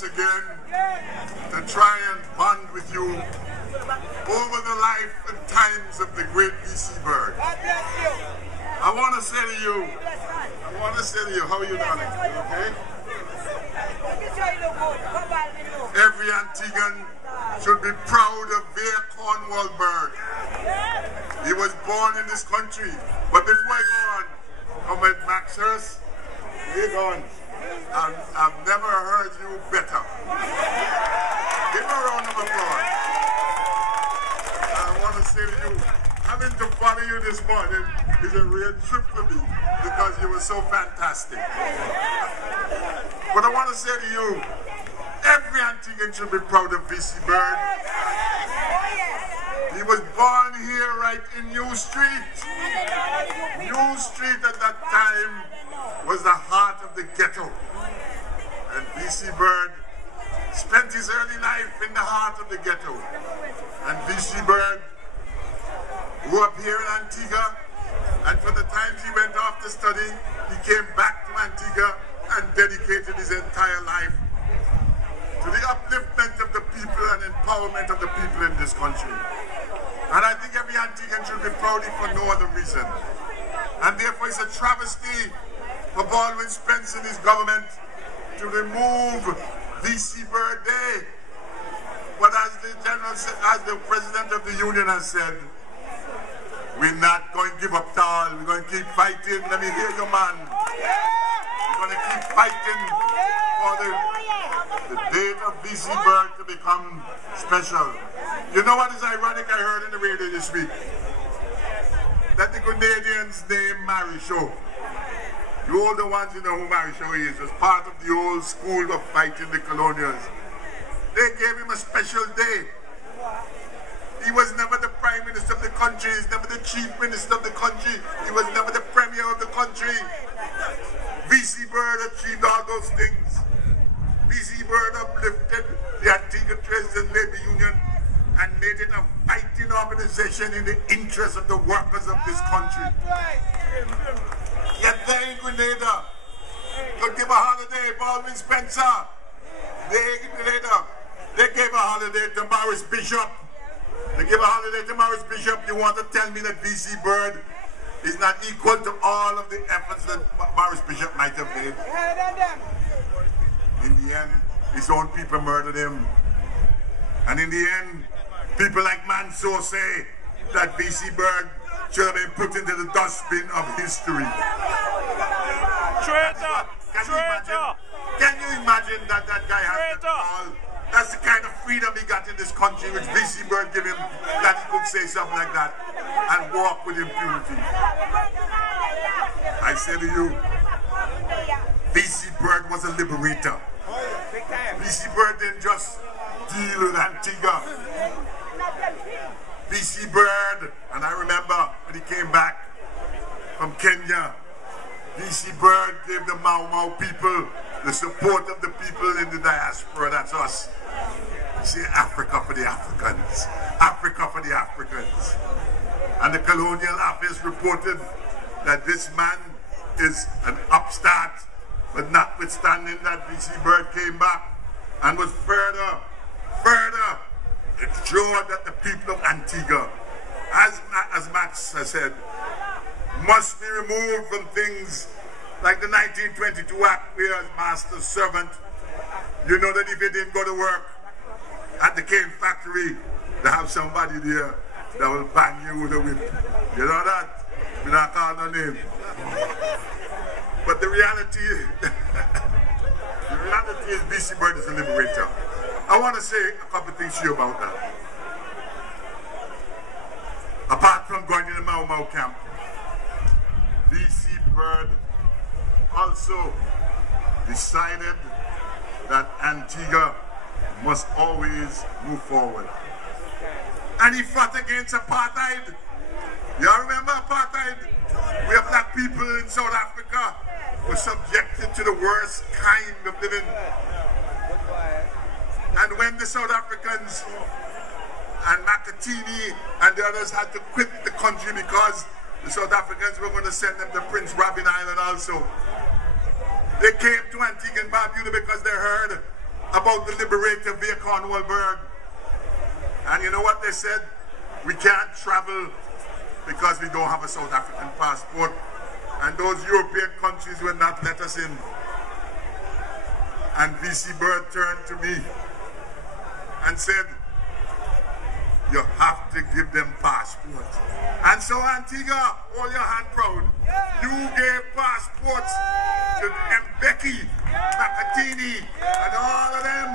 once again to try and bond with you over the life and times of the great V.C. Bird. I want to say to you, how are you doing? Okay? Every Antiguan should be proud of Vere Bird. He was born in this country. But before I go on, come with Max Hurst. Here you go on. I've never heard you better. Give him a round of applause. I want to say to you, having to follow you this morning is a real trip for me because you were so fantastic. But I want to say to you, every Antiguan should be proud of V.C. Bird. He was born here right in New Street. New Street at that time was the heart of the ghetto. And V.C. Bird spent his early life in the heart of the ghetto. And V.C. Bird grew up here in Antigua, and for the times he went off to study, he came back to Antigua and dedicated his entire life to the upliftment of the people and empowerment of the people in this country. And I think every Antiguan should be proud if for no other reason. And therefore it's a travesty for Baldwin Spence and his government to remove V.C. Bird Day. But as the President of the Union has said, we're not going to give up all. We're going to keep fighting. Let me hear you, man. We're going to keep fighting for the date of V.C. Bird to become special. You know what is ironic? I heard in the radio this week that the Grenadians named Marichaud. The older ones, you know who Marichaud is, was part of the old school of fighting the colonials. They gave him a special day. He was never the Prime Minister of the country, he's never the Chief Minister of the country, he was never the Premier of the country. V.C. Bird achieved all those things. V.C. Bird uplifted the Antigua Trades and Labor Union and made it a fighting organization in the interest of the workers of this country. Yet there in Grenada, could give a holiday, Baldwin Spencer. They gave a holiday to Maurice Bishop. They gave a holiday to Maurice Bishop. You want to tell me that V.C. Bird is not equal to all of the efforts that Maurice Bishop might have made? In the end, his own people murdered him. And in the end, people like Mansour say that V.C. Bird should have been put into the dustbin of history. Traitor! Can you imagine that that guy has that all? That's the kind of freedom he got in this country, which V.C. Bird gave him, that he could say something like that and walk with impunity. I say to you, V.C. Bird was a liberator. V.C. Bird didn't just deal with Antigua. V.C. Bird, and I remember when he came back from Kenya, V.C. Bird gave the Mau Mau people the support of the people in the diaspora. That's us. You see, Africa for the Africans. Africa for the Africans. And the Colonial Office reported that this man is an upstart, but notwithstanding that, V.C. Bird came back and was further ensured that the people of Antigua, as Max has said, must be removed from things like the 1922 Act, where as master's servant, you know that if you didn't go to work at the cane factory, they have somebody there that will bang you with a whip. You know that? We're not calling no name. But the reality is V.C. Bird is a liberator. I want to say a couple things to you about that. Apart from going to the Mau Mau camp, V.C. Bird also decided that Antigua must always move forward. And he fought against apartheid. Y'all remember apartheid? Where black people in South Africa were subjected to the worst kind of living. And when the South Africans and Makatini and the others had to quit the country because the South Africans were going to send them to Prince Robin Island also, they came to Antigua and Barbuda because they heard about the liberator Vere. And you know what they said? We can't travel because we don't have a South African passport. And those European countries will not let us in. And VC Bird turned to me and said, you have to give them passports. And so Antigua, hold your hand proud. You gave passports to Mbeki, Makatini, and all of them.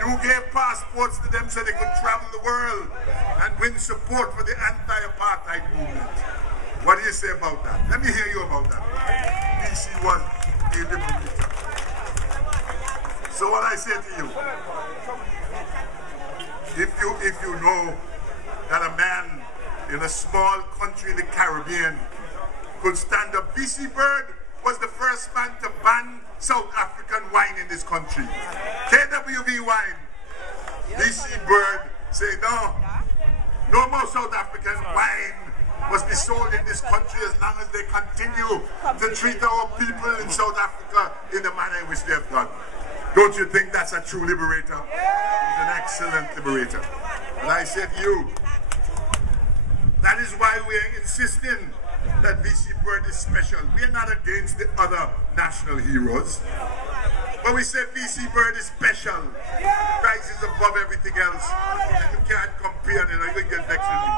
You gave passports to them so they could travel the world and win support for the anti-apartheid movement. What do you say about that? Let me hear you about that. BC was a liberator. So what I say to you, if you know that a man in a small country in the Caribbean could stand up. VC Bird was the first man to ban South African wine in this country. KWV wine. VC Bird say no more South African wine must be sold in this country as long as they continue to treat our people in South Africa in the manner in which they have done. Don't you think that's a true liberator? He's an excellent liberator. And I say to you, that is why we are insisting that VC Bird is special. We are not against the other national heroes, but we say VC Bird is special. Price is above everything else. And you can't compare, you can get vexed with me,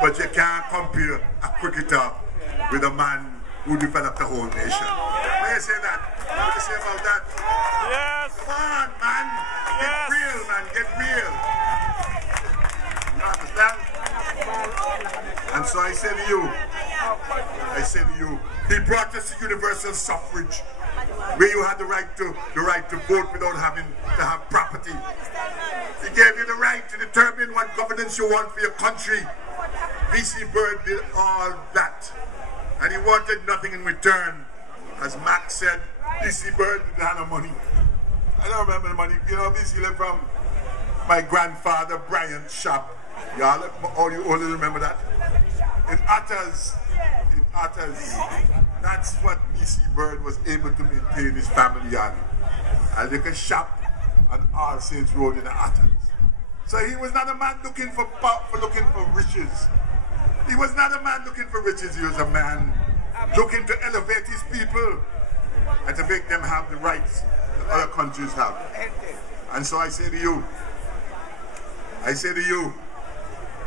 but you can't compare a cricketer with a man who developed the whole nation. What do you say that? What do you say about that? Yes. Come on, man. Get real, man. Get real. You understand? And so I say to you, he brought us to universal suffrage, where you had the right to vote without having to have property. He gave you the right to determine what governance you want for your country. VC Bird did all that. And he wanted nothing in return. As Max said, VC Bird didn't have no money. I don't remember the money. You know, VC lived from my grandfather Brian's shop. Y'all, you only remember that? In Otters. In Otters. That's what VC Bird was able to maintain his family on. A little shop on All Saints Road in the Otters. So he was not a man looking for riches. He was not a man looking for riches. He was a man looking to elevate his people and to make them have the rights that other countries have. And so I say to you,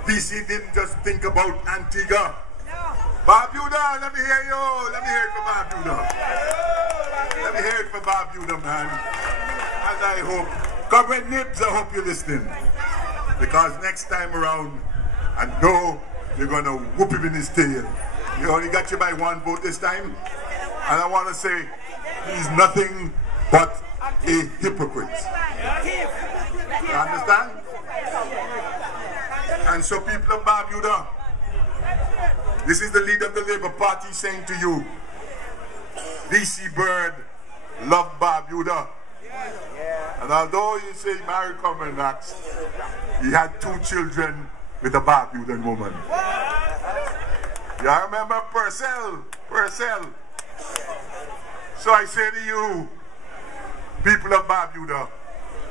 VC didn't just think about Antigua. Barbuda, let me hear you. Let me hear it for Barbuda. Let me hear it for Barbuda, man. And I hope, Comrade Nibs, I hope you're listening. Because next time around, I know you're going to whoop him in his tail. He only got you by one vote this time. And I want to say, he's nothing but a hypocrite. You understand? And so people of Barbuda, this is the leader of the Labour Party saying to you, VC Bird loved Barbuda. And although you say he married Comrade Max, he had 2 children with a Barbudan woman. You remember Purcell? So I say to you, people of Barbuda,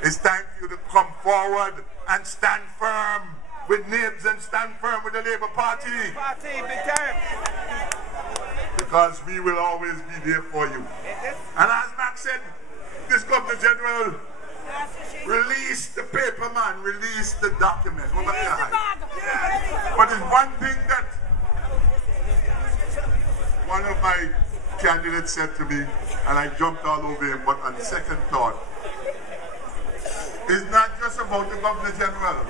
it's time for you to come forward and stand firm with Nibs and stand firm with the Labour Party. Big time. Because we will always be there for you. And as Max said, this Governor General, release the paper, man, release the document. But there's one thing that one of my candidates said to me, and I jumped all over him, but on second thought, it's not just about the Governor General.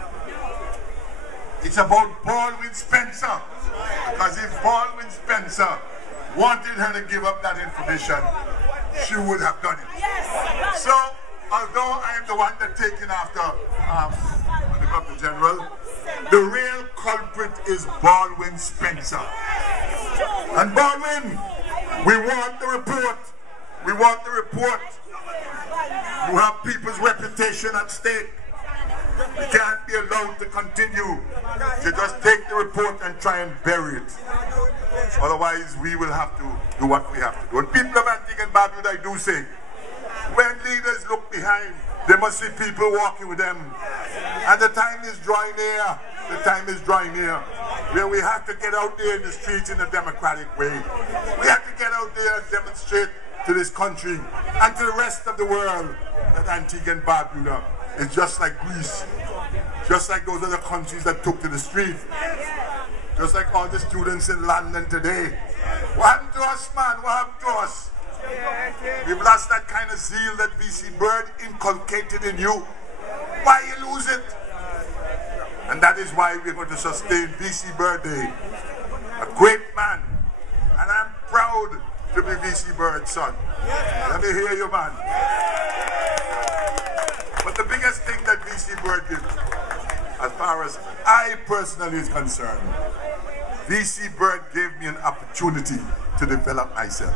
It's about Baldwin Spencer. Because if Baldwin Spencer wanted her to give up that information, she would have done it. So, although I am the one that's taking after the Governor General, the real culprit is Baldwin Spencer. And Baldwin, we want the report. We want the report. You have people's reputation at stake. You can't be allowed to continue to just take the report and try and bury it. Otherwise, we will have to do what we have to do. And people of Antigua and Barbuda, I do say, when leaders look behind, They must see people walking with them. And the time is drawing near. The time is drawing near where we have to get out there in the streets in a democratic way. We have to get out there and demonstrate to this country and to the rest of the world that Antigua and Barbuda is just like Greece, just like those other countries that took to the street, just like all the students in London today. What happened to us, man? What happened to us? We've lost that kind of zeal that VC Bird inculcated in you. Why you lose it? And that is why we're going to sustain VC Bird Day. A great man. And I'm proud to be VC Bird's son. Let me hear you, man. But the biggest thing that VC Bird did, as far as I personally is concerned, VC Bird gave me an opportunity to develop myself.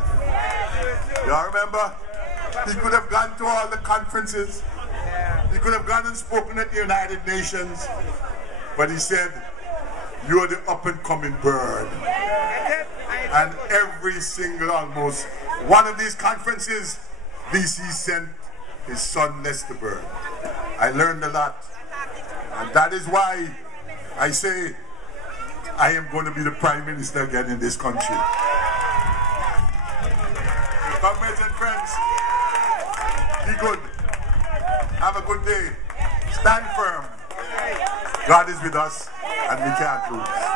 Y'all remember? He could have gone to all the conferences. He could have gone and spoken at the United Nations. But he said, you're the up-and-coming bird. And every single, almost, one of these conferences, VC sent his son Lester B. I learned a lot. And that is why I say, I am going to be the Prime Minister again in this country. Comrades and friends, be good. Have a good day. Stand firm. God is with us and we can't lose.